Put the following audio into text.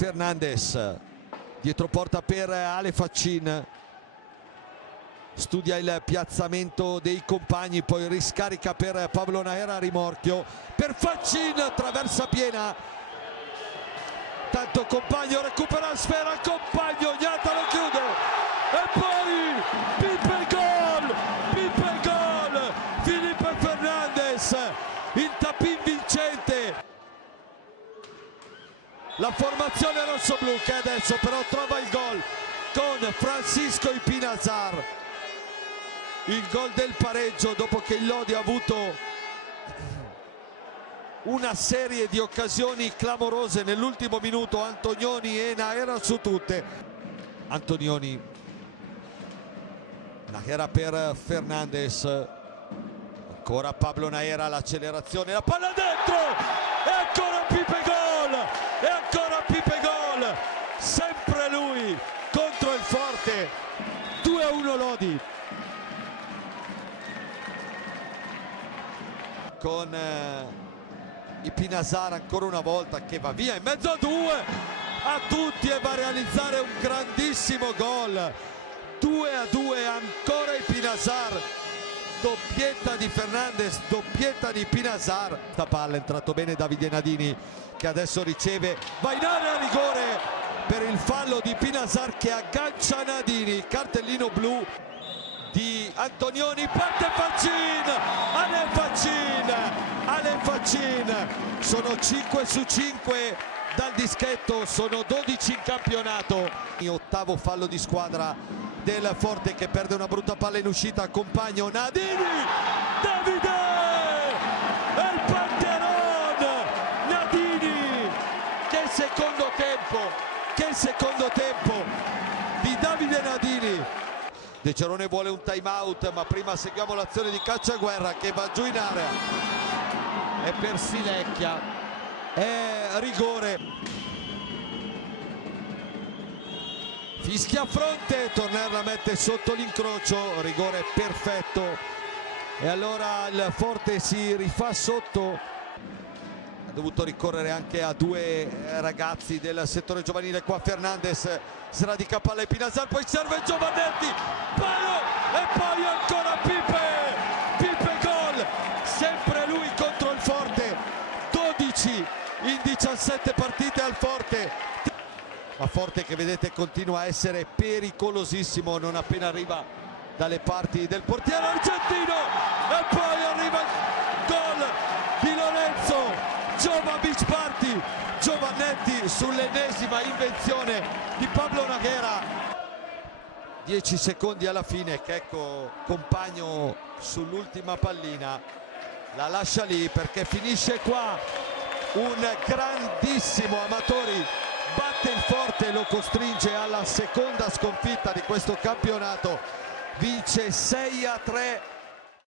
Fernandes, dietro porta per Ale Faccin, studia il piazzamento dei compagni, poi riscarica per Pablo Najera, rimorchio per Faccin, traversa piena, tanto Compagno recupera la sfera, Compagno, Gnata lo chiude e poi Pippe gol, Felipe Fernandes, il tapin vincente. La formazione rossoblu che adesso però trova il gol con Francisco Ipinazar, il gol del pareggio dopo che il Lodi ha avuto una serie di occasioni clamorose nell'ultimo minuto. Antonioni e Najera su tutte. Antonioni, Najera per Fernandes, ancora Pablo Najera, l'accelerazione, la palla dentro e ancora Pippe gol, e ancora Pippe gol, sempre lui contro il Forte. 2-1 Lodi, con Ipinazar ancora una volta che va via in mezzo a due, a tutti, e va a realizzare un grandissimo gol. 2-2 ancora Ipinazar, doppietta di Fernandes, doppietta di Ipinazar. Sta palla è entrato bene Davide Nadini, che adesso riceve, va in area, rigore per il fallo di Ipinazar che aggancia Nadini. Cartellino blu di Antonioni, parte Faccin, Ale Faccin, sono 5 su 5 dal dischetto, sono 12 in campionato. Ottavo fallo di squadra del Forte, che perde una brutta palla in uscita. Compagno, Nadini, Davide, e il Pantheron, Nadini, che secondo tempo di Davide Nadini. De Cerone vuole un time out, ma prima seguiamo l'azione di Cacciaguerra che va giù in area, e per Silecchia è rigore. Fischia a fronte, Torner la mette sotto l'incrocio, rigore perfetto, e allora il Forte si rifà sotto. Ha dovuto ricorrere anche a due ragazzi del settore giovanile. Qua Fernandes sradica palla Ipinazar, poi serve Giovannetti, palo, e poi ancora Pippe gol, sempre lui contro il Forte. 12 in 17 partite al Forte, ma Forte che vedete continua a essere pericolosissimo non appena arriva dalle parti del portiere argentino, e poi arriva il gol di Lorenzo Beach Party, Giovannetti sull'ennesima invenzione di Pablo Najera. 10 secondi alla fine, che ecco Compagno sull'ultima pallina, la lascia lì perché finisce qua. Un grandissimo Amatori batte il Forte, lo costringe alla seconda sconfitta di questo campionato, vince 6-3